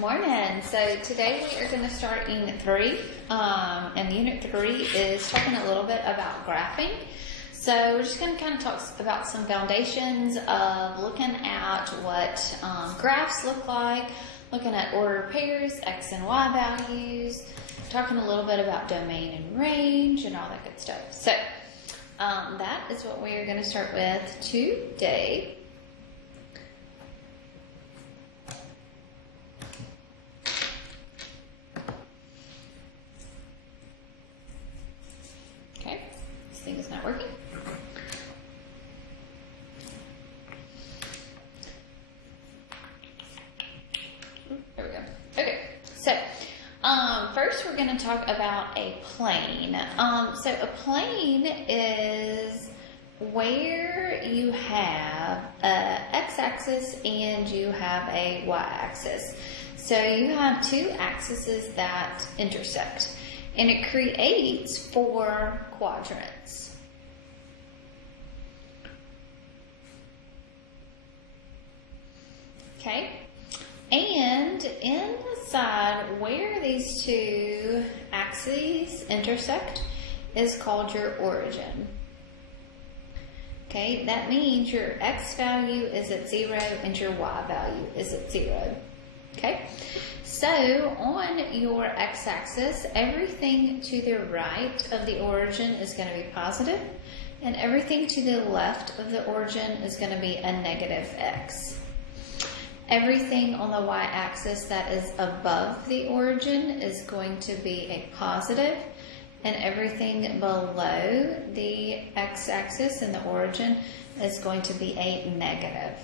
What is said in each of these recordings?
Morning. So today we are going to start Unit 3, and Unit 3 is talking a little bit about graphing. So we're just going to kind of talk about some foundations of looking at what graphs look like, looking at ordered pairs, x and y values, talking a little bit about domain and range and all that good stuff. So that is what we are going to start with today. Is not working. There we go. Okay, so first we're going to talk about a plane. So a plane is where you have a x-axis and you have a y-axis. So you have two axes that intersect, and it creates 4 quadrants. Okay, and inside where these two axes intersect is called your origin. Okay, that means your x value is at 0 and your y value is at 0. Okay, so on your x-axis, everything to the right of the origin is going to be positive, and everything to the left of the origin is going to be a negative x. Everything on the y-axis that is above the origin is going to be a positive, and everything below the x-axis and the origin is going to be a negative.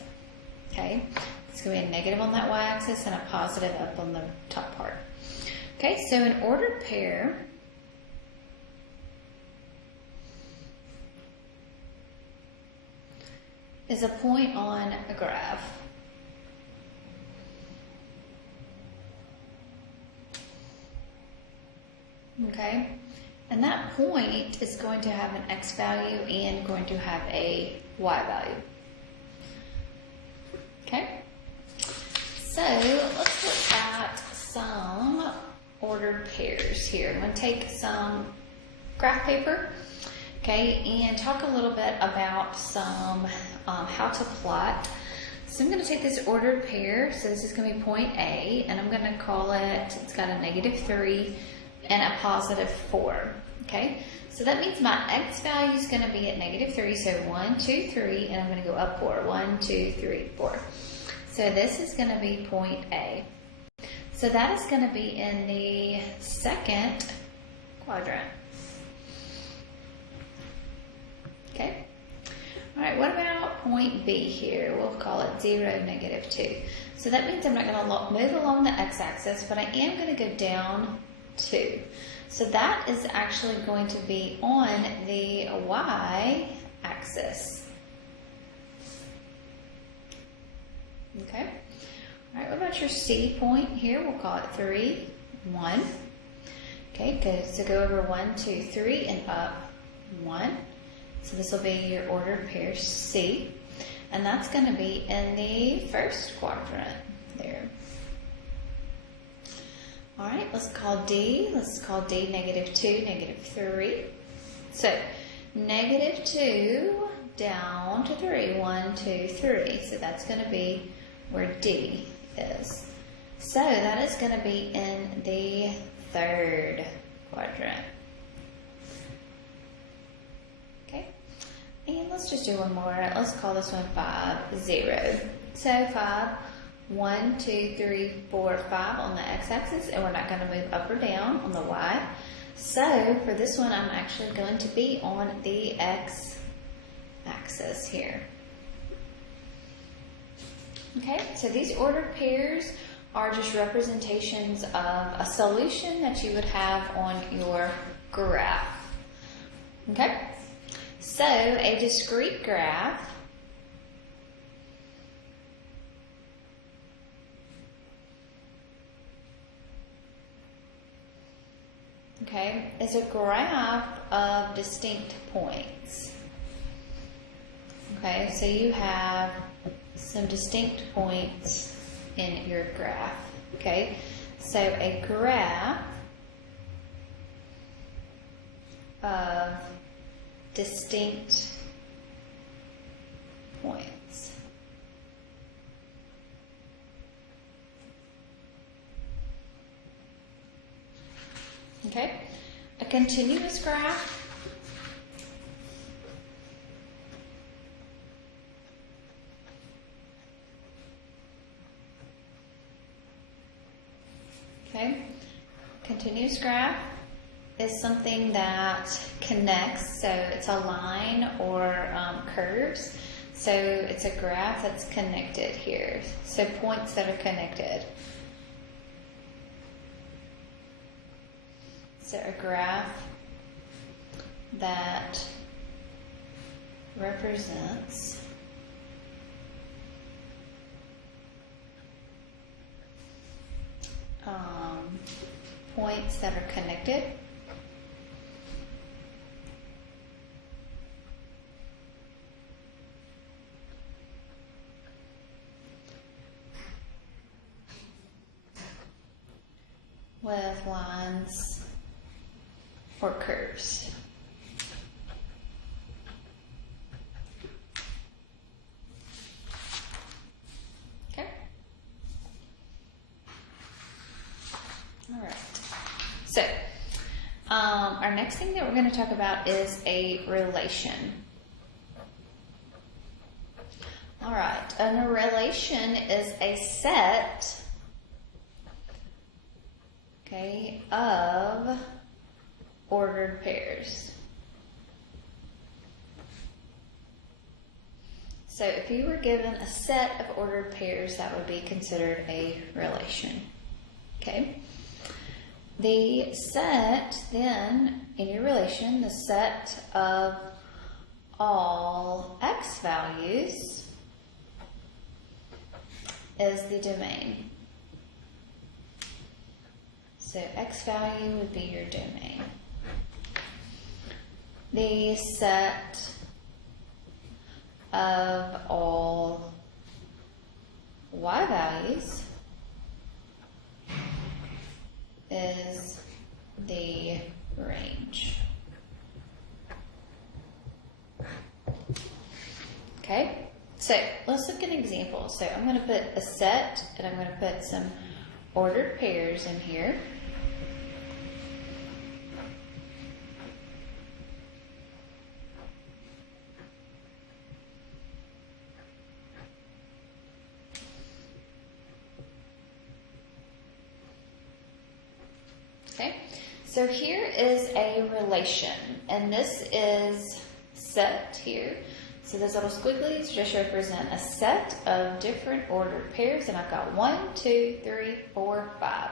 Okay, it's going to be a negative on that y-axis and a positive up on the top part. Okay, so an ordered pair is a point on a graph. Okay, and that point is going to have an x value and going to have a y value. Okay, so let's look at some ordered pairs here. I'm going to take some graph paper, okay, and talk a little bit about some how to plot. So I'm going to take this ordered pair, so this is going to be point A, and I'm going to call it, it's got a -3 and a +4, okay? So that means my x value is going to be at -3, so 1, 2, 3, and I'm going to go up 4, 1, 2, 3, 4. So this is going to be point A. So that is going to be in the second quadrant. Okay? All right, what about point B here? We'll call it 0, -2. So that means I'm not going to move along the x-axis, but I am going to go down 2. So that is actually going to be on the y-axis. Okay. All right, what about your C point here? We'll call it 3, 1. Okay, so go over 1, 2, 3, and up 1. So this will be your ordered pair C. And that's going to be in the first quadrant there. All right, let's call D. Let's call D -2, -3. So -2 down to 3. 1, 2, 3. So that's going to be where D is. So that is going to be in the third quadrant. Okay, and let's just do one more. Let's call this one 5, 0. So 5. 1, 2, 3, 4, 5 on the x-axis, and we're not going to move up or down on the y. So for this one, I'm actually going to be on the x-axis here. Okay, so these ordered pairs are just representations of a solution that you would have on your graph. Okay, so a discrete graph okay, is a graph of distinct points. Okay, so you have some distinct points in your graph. Okay, so a graph of distinct points. Okay, a continuous graph continuous graph is something that connects, so it's a line or curves. So it's a graph that's connected here. So points that are connected. So a graph that represents points that are connected. With lines or curves. Okay. All right. So, our next thing that we're going to talk about is a relation. All right. And a relation is a set, okay, of ordered pairs. So if you were given a set of ordered pairs, that would be considered a relation. Okay. The set, then, in your relation, the set of all x values is the domain. So x value would be your domain. The set of all y values is the range. Okay, so let's look at an example. So I'm going to put a set and I'm going to put some ordered pairs in here. Okay, so here is a relation, and this is set here. So those little squigglies just represent a set of different ordered pairs, and I've got 1, 2, 3, 4, 5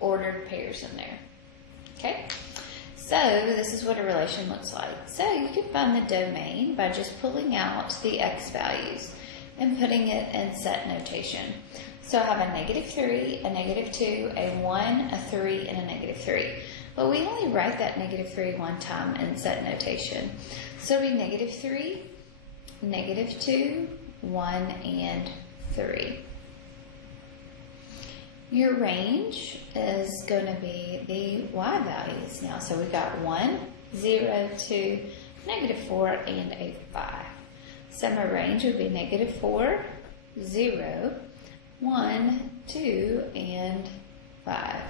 ordered pairs in there. Okay, so this is what a relation looks like. So you can find the domain by just pulling out the x values and putting it in set notation. So I have a -3, a -2, a 1, a 3, and a -3. But we only write that -3 one time in set notation. So it'll be -3, -2, 1, and 3. Your range is going to be the y values now. So we've got 1, 0, 2, -4, and a 5. So my range would be -4, 0, 1, 2, and 5.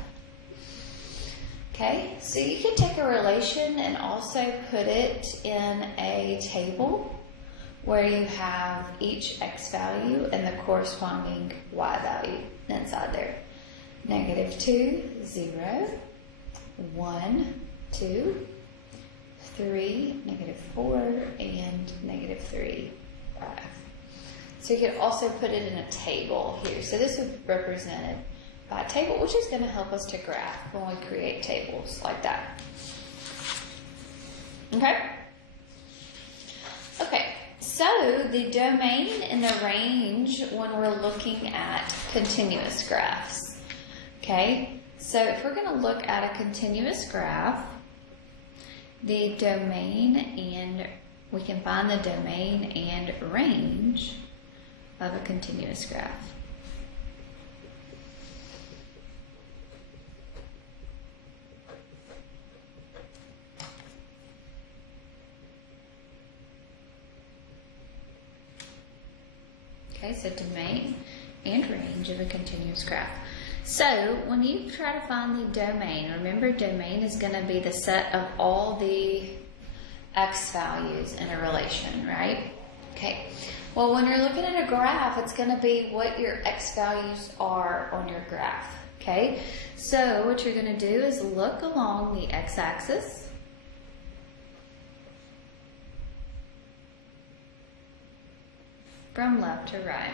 Okay, so you can take a relation and also put it in a table where you have each x value and the corresponding y value inside there. -2, 0, 1, 2, 3, -4, and -3, 5. So you can also put it in a table here. So this would be represented by a table, which is going to help us to graph when we create tables like that. Okay? Okay, so the domain and the range when we're looking at continuous graphs. Okay, so if we're going to look at a continuous graph, the domain and we can find the domain and range of a continuous graph. Okay, so domain and range of a continuous graph. So when you try to find the domain, remember domain is going to be the set of all the x values in a relation, right? Okay. Well, when you're looking at a graph, it's going to be what your x values are on your graph. Okay. So what you're going to do is look along the x-axis. From left to right.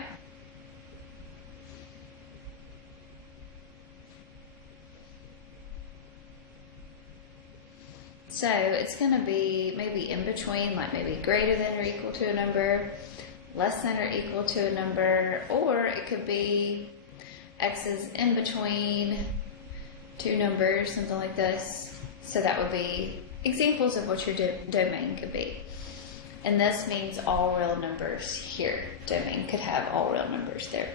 So it's going to be maybe in between, like maybe greater than or equal to a number, less than or equal to a number, or it could be x is in between two numbers, something like this. So that would be examples of what your domain could be. And this means all real numbers here. Domain could have all real numbers there.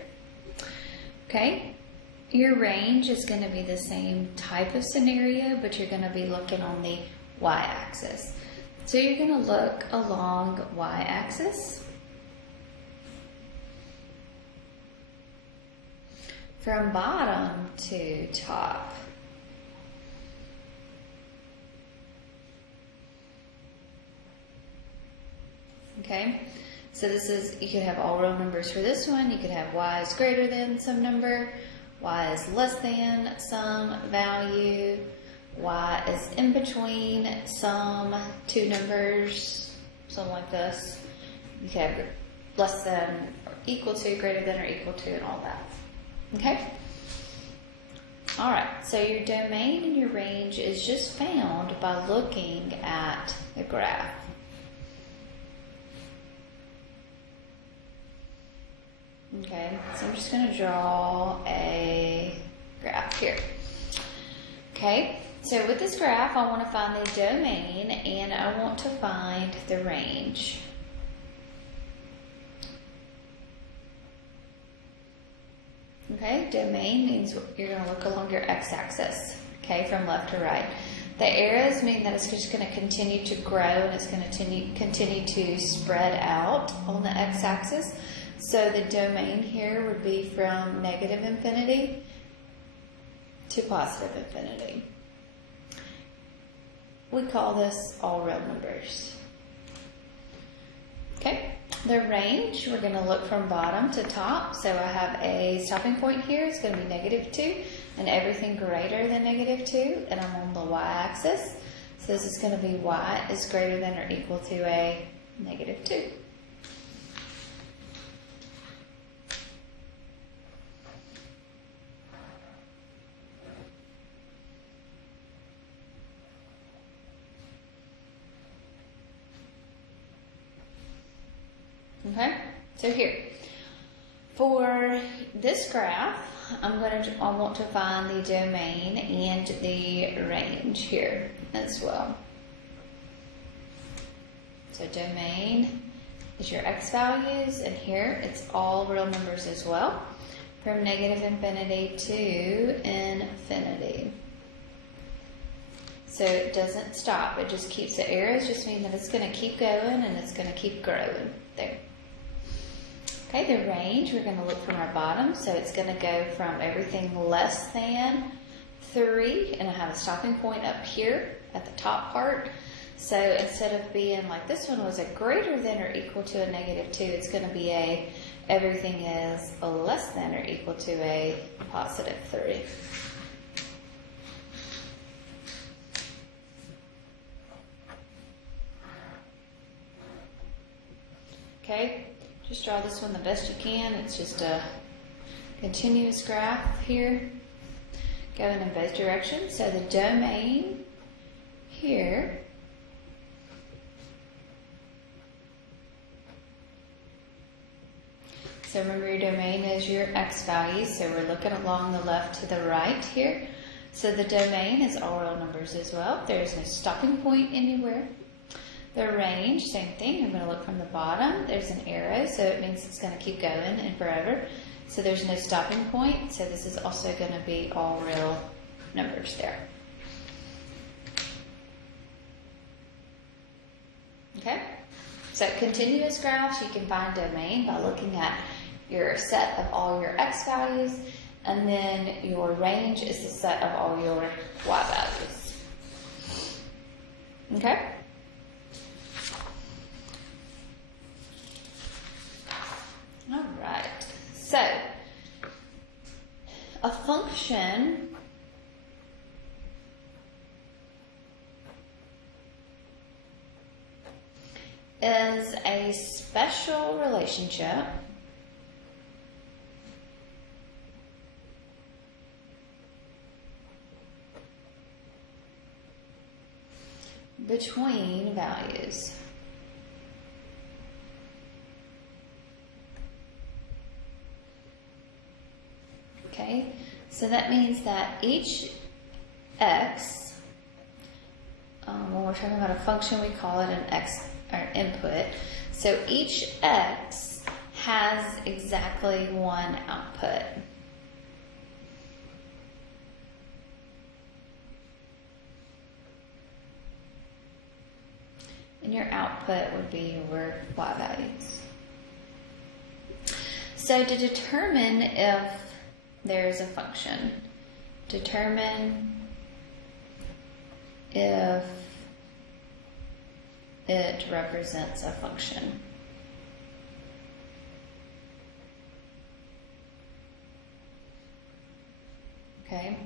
Okay? Your range is going to be the same type of scenario, but you're going to be looking on the y-axis. So you're going to look along y-axis from bottom to top. Okay, so this is, you could have all real numbers for this one. You could have y is greater than some number, y is less than some value, y is in between some two numbers, something like this. You could have less than or equal to, greater than or equal to, and all that. Okay? Alright, so your domain and your range is just found by looking at the graph. Okay, so I'm just going to draw a graph here. Okay, so with this graph, I want to find the domain and I want to find the range. Okay, domain means you're going to look along your x-axis, okay, from left to right. The arrows mean that it's just going to continue to grow and it's going to continue to spread out on the x-axis. So the domain here would be from negative infinity to positive infinity. We call this all real numbers. Okay, the range, we're going to look from bottom to top. So I have a stopping point here, it's going to be -2, and everything greater than -2, and I'm on the y-axis. So this is going to be y is greater than or equal to a -2. Okay, so here, for this graph, I want to find the domain and the range here as well. So domain is your x values, and here it's all real numbers as well, from negative infinity to infinity. So it doesn't stop, it just keeps, the arrows just mean that it's going to keep going and it's going to keep growing there. Okay, the range, we're going to look from our bottom, so it's going to go from everything less than 3, and I have a stopping point up here at the top part. So instead of being like this one was a greater than or equal to a -2, it's going to be a everything is a less than or equal to a +3. Okay. Just draw this one the best you can. It's just a continuous graph here, going in both directions. So the domain here so remember your domain is your x values, so we're looking along the left to the right here. So the domain is all real numbers as well. There's no stopping point anywhere. The range, same thing. I'm going to look from the bottom. There's an arrow, so it means it's going to keep going and forever. So there's no stopping point. So this is also going to be all real numbers there. Okay? So continuous graphs, you can find domain by looking at your set of all your x values, and then your range is the set of all your y values. Okay? All right. So, a function is a special relationship between values. Okay, so that means that each x, when we're talking about a function, we call it an x, or input. So each x has exactly one output. And your output would be your y values. So to determine if there's a function, determine if it represents a function. Okay,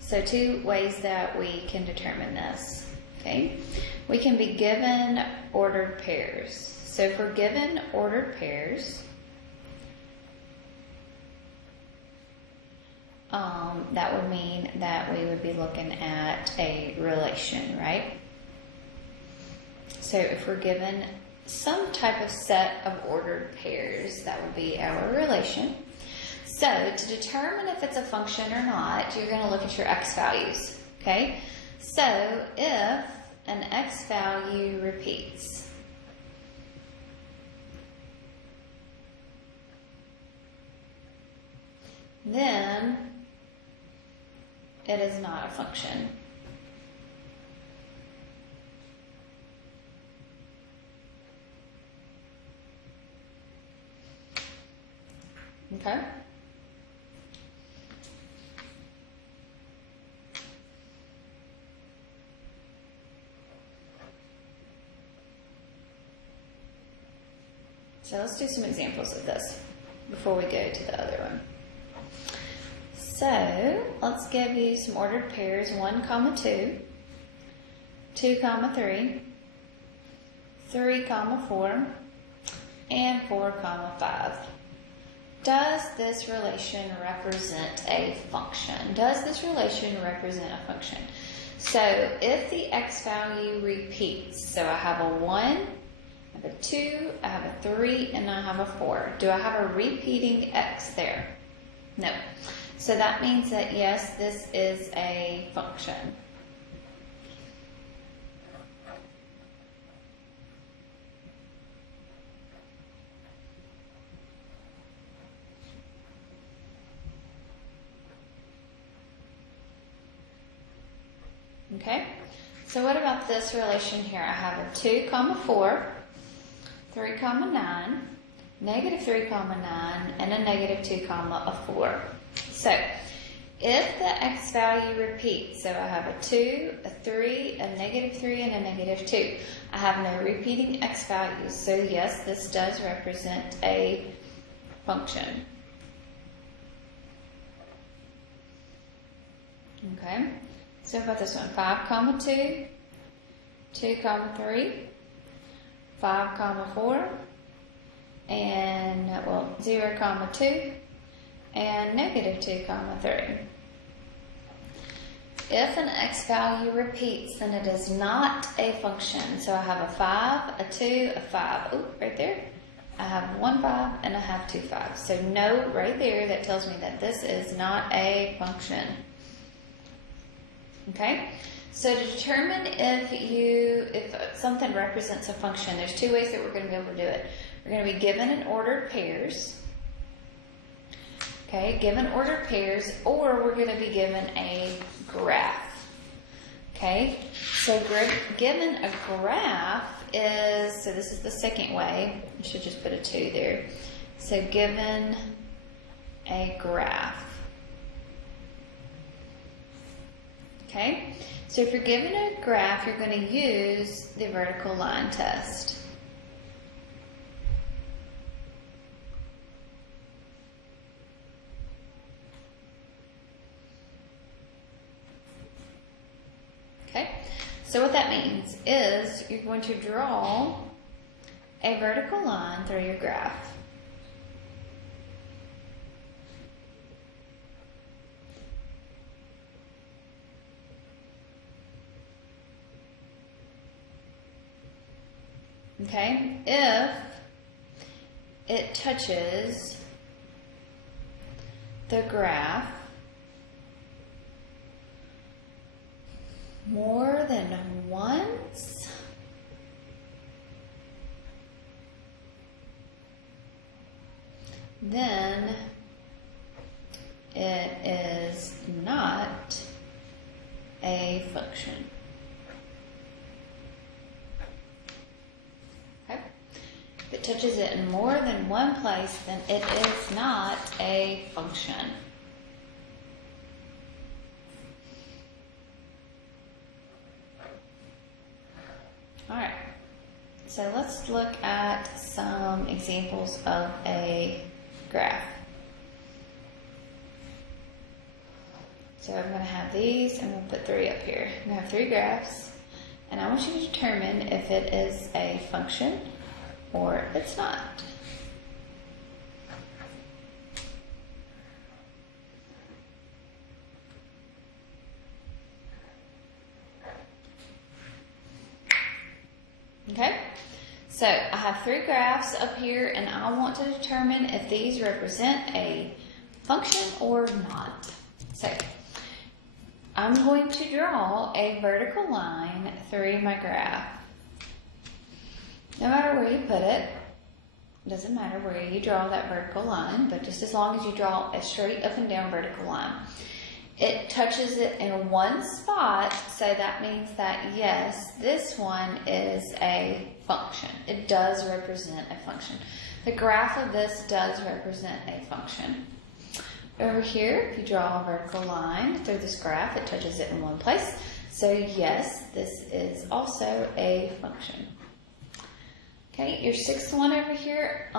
so two ways that we can determine this. Okay, we can be given ordered pairs. So if we're given ordered pairs, that would mean that we would be looking at a relation, right? So if we're given some type of set of ordered pairs, that would be our relation. So to determine if it's a function or not, you're going to look at your x values, okay? So if an x value repeats, then it is not a function. Okay? So let's do some examples of this before we go to the other one. So let's give you some ordered pairs, 1, 2, 2, 3, 3, 4, and 4, 5. Does this relation represent a function? Does this relation represent a function? So if the x value repeats, so I have a 1, I have a 2, I have a 3, and I have a 4. Do I have a repeating x there? No. So that means that yes, this is a function. Okay, so what about this relation here? I have a 2, 4, 3, 9, negative 3, 9, and a negative 2, a 4. So if the x value repeats, so I have a 2, a 3, a negative 3, and a negative 2. I have no repeating x values, so yes, this does represent a function. Okay, so about this one, 5, 2, 2, 3, 5, 4, and, well, 0, 2, and negative 2, 3. If an x value repeats, then it is not a function. So I have a 5, a 2, a 5. Oh, right there. I have 1, 5, and I have 2, 5. So no, right there, that tells me that this is not a function. Okay? So to determine if something represents a function, there's two ways that we're going to be able to do it. We're going to be given an ordered pairs. Okay, given ordered pairs, or we're going to be given a graph. Okay, so given a graph is, so this is the second way, I should just put a 2 there. So given a graph. Okay, so if you're given a graph, you're going to use the vertical line test. Okay, so what that means is you're going to draw a vertical line through your graph. Okay, if it touches the graph more than once, then it is not a function. Okay? If it touches it in more than one place, then it is not a function. Alright, so let's look at some examples of a graph. So I'm going to have these, and we'll put 3 up here. I'm going to have 3 graphs, and I want you to determine if it is a function or it's not. Okay, so I have 3 graphs up here, and I want to determine if these represent a function or not. So I'm going to draw a vertical line through my graph. No matter where you put it, doesn't matter where you draw that vertical line, but just as long as you draw a straight up and down vertical line. It touches it in one spot, so that means that yes, this one is a function. It does represent a function. The graph of this does represent a function. Over here, if you draw a vertical line through this graph, it touches it in one place. So yes, this is also a function. Okay, your 6th one over here,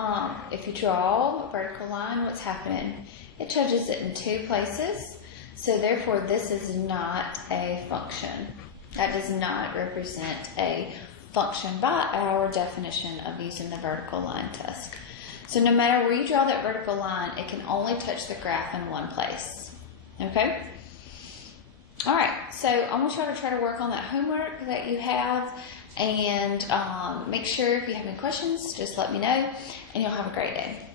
if you draw a vertical line, what's happening? It touches it in 2 places. So therefore, this is not a function. That does not represent a function by our definition of using the vertical line test. So no matter where you draw that vertical line, it can only touch the graph in one place. Okay? All right, so I want y'all to try to work on that homework that you have, and make sure if you have any questions, just let me know, and you'll have a great day.